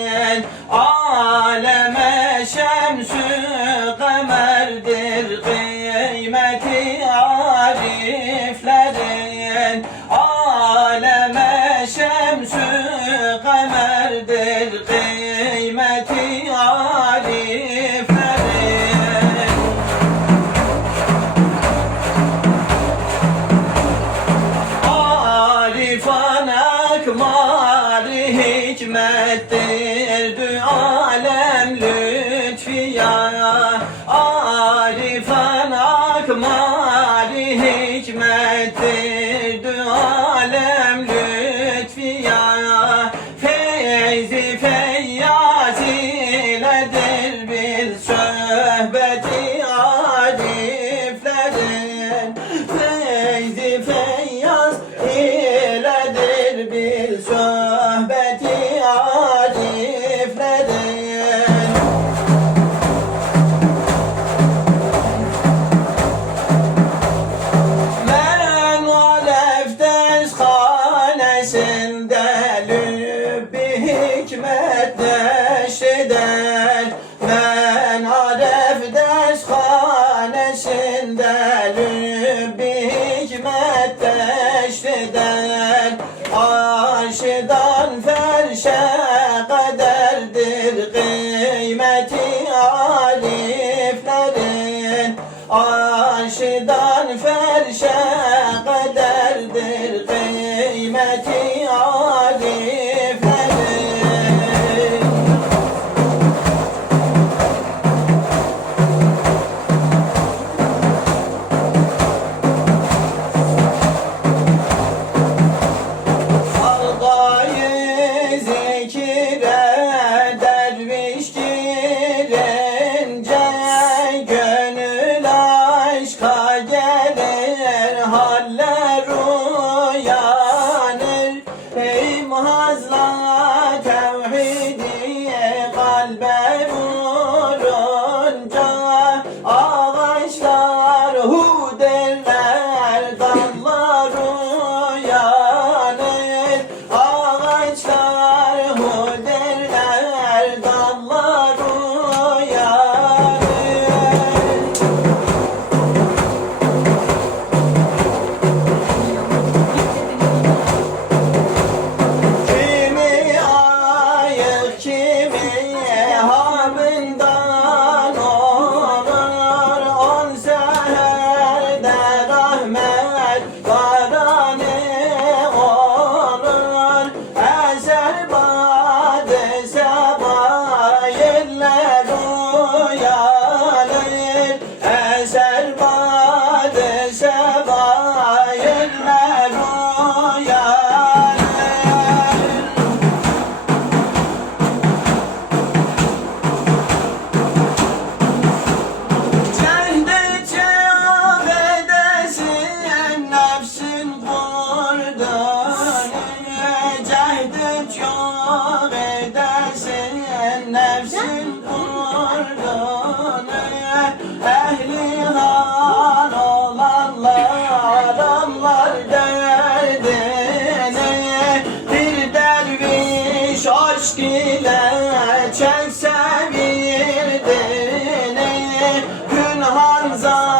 Senin aleme şemsü kamerdir Kıymeti ariflerin. Aleme şemsü kamerdir Kıymeti ariflerin. Hikmettir. Ettirdi alem lütfiya Feyzi feyyaz iledir bil söhbeti ariflerin. Feyzi feyyaz hanesinde lübbi hikmet neşeder? Ben Aleftes hanesinde lübbi hikmet neşeder. Arşıdan ferşe kaderdir kıymeti ariflerin Arşıdan ferşe kaderdir kıymeti runs on.